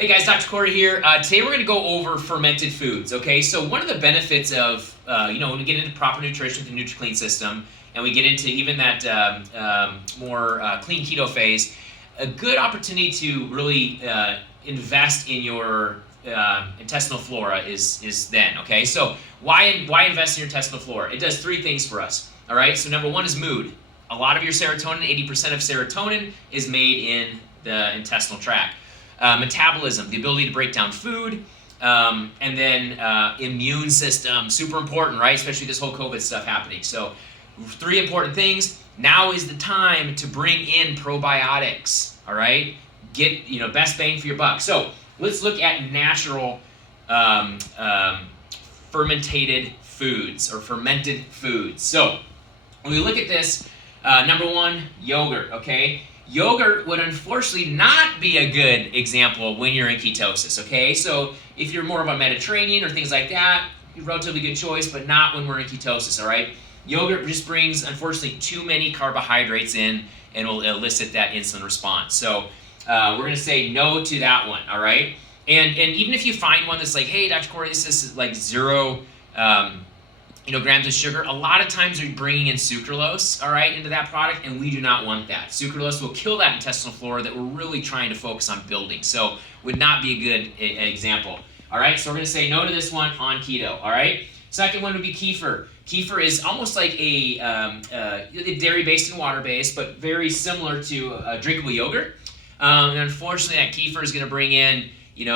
Hey guys, Dr. Kory here. Today we're going to go over fermented foods, okay? So one of the benefits of, when we get into proper nutrition with the NutriClean system, and we get into even that more clean keto phase, a good opportunity to really invest in your intestinal flora is then, okay? So why invest in your intestinal flora? It does three things for us, all right? So number one is mood. A lot of your serotonin, 80% of serotonin, is made in the intestinal tract. Metabolism, the ability to break down food, and then immune system, super important, right? Especially this whole COVID stuff happening. So three important things. Now is the time to bring in probiotics, all right? Get, best bang for your buck. So let's look at natural fermented foods or fermented foods. So when we look at this, number one, yogurt, okay? Yogurt would unfortunately not be a good example when you're in ketosis, okay? So if you're more of a Mediterranean or things like that, relatively good choice, but not when we're in ketosis, all right? Yogurt just brings, unfortunately, too many carbohydrates in and will elicit that insulin response. So we're gonna say no to that one, all right? And even if you find one that's like, hey, Dr. Kory, this is like 0 grams of sugar, a lot of times you're bringing in sucralose, all right, into that product, and we do not want that. Sucralose will kill that intestinal flora that we're really trying to focus on building. So would not be a good example. All right, so we're gonna say no to this one on keto, all right? Second one would be kefir. Kefir is almost like a dairy-based and water-based, but very similar to drinkable yogurt. And unfortunately, that kefir is gonna bring in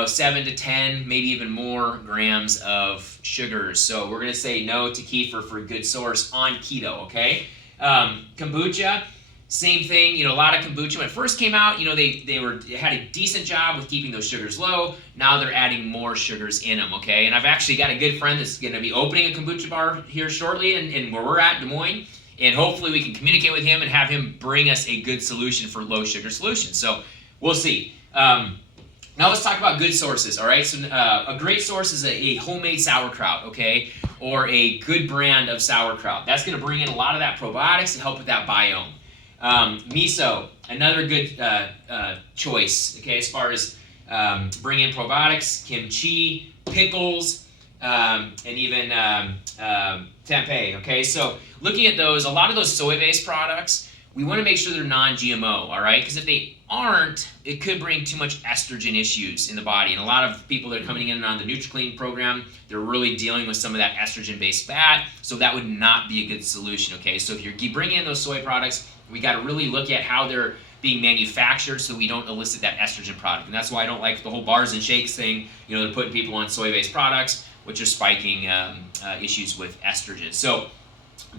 7 to 10, maybe even more grams of sugars. So we're gonna say no to kefir for a good source on keto, okay? Kombucha, same thing. A lot of kombucha, when it first came out, they had a decent job with keeping those sugars low. Now they're adding more sugars in them, okay? And I've actually got a good friend that's gonna be opening a kombucha bar here shortly in where we're at, Des Moines. And hopefully we can communicate with him and have him bring us a good solution for low sugar solutions. So we'll see. Now let's talk about good sources, all right? So a great source is a homemade sauerkraut, okay? Or a good brand of sauerkraut. That's gonna bring in a lot of that probiotics to help with that biome. Miso, another good choice, okay, as far as bringing in probiotics, kimchi, pickles, and even tempeh, okay? So looking at those, a lot of those soy-based products, we want to make sure they're non-GMO, all right? Because if they aren't, it could bring too much estrogen issues in the body. And a lot of people that are coming in on the NutriClean program, they're really dealing with some of that estrogen-based fat, so that would not be a good solution, okay? So if you're bringing in those soy products, we got to really look at how they're being manufactured so we don't elicit that estrogen product. And that's why I don't like the whole bars and shakes thing. They're putting people on soy-based products, which are spiking issues with estrogen. So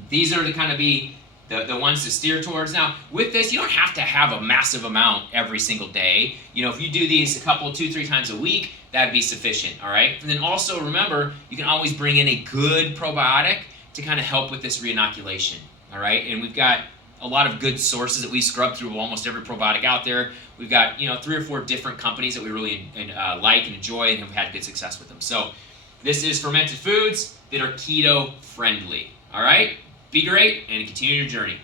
these are the kind of the ones to steer towards. Now, with this, you don't have to have a massive amount every single day. If you do these a couple, 2-3 times a week, that'd be sufficient, all right? And then also remember, you can always bring in a good probiotic to kind of help with this reinoculation, all right? And we've got a lot of good sources that we scrub through almost every probiotic out there. We've got, 3 or 4 different companies that we really like and enjoy and have had good success with them. So this is fermented foods that are keto friendly, all right? Be great and continue your journey.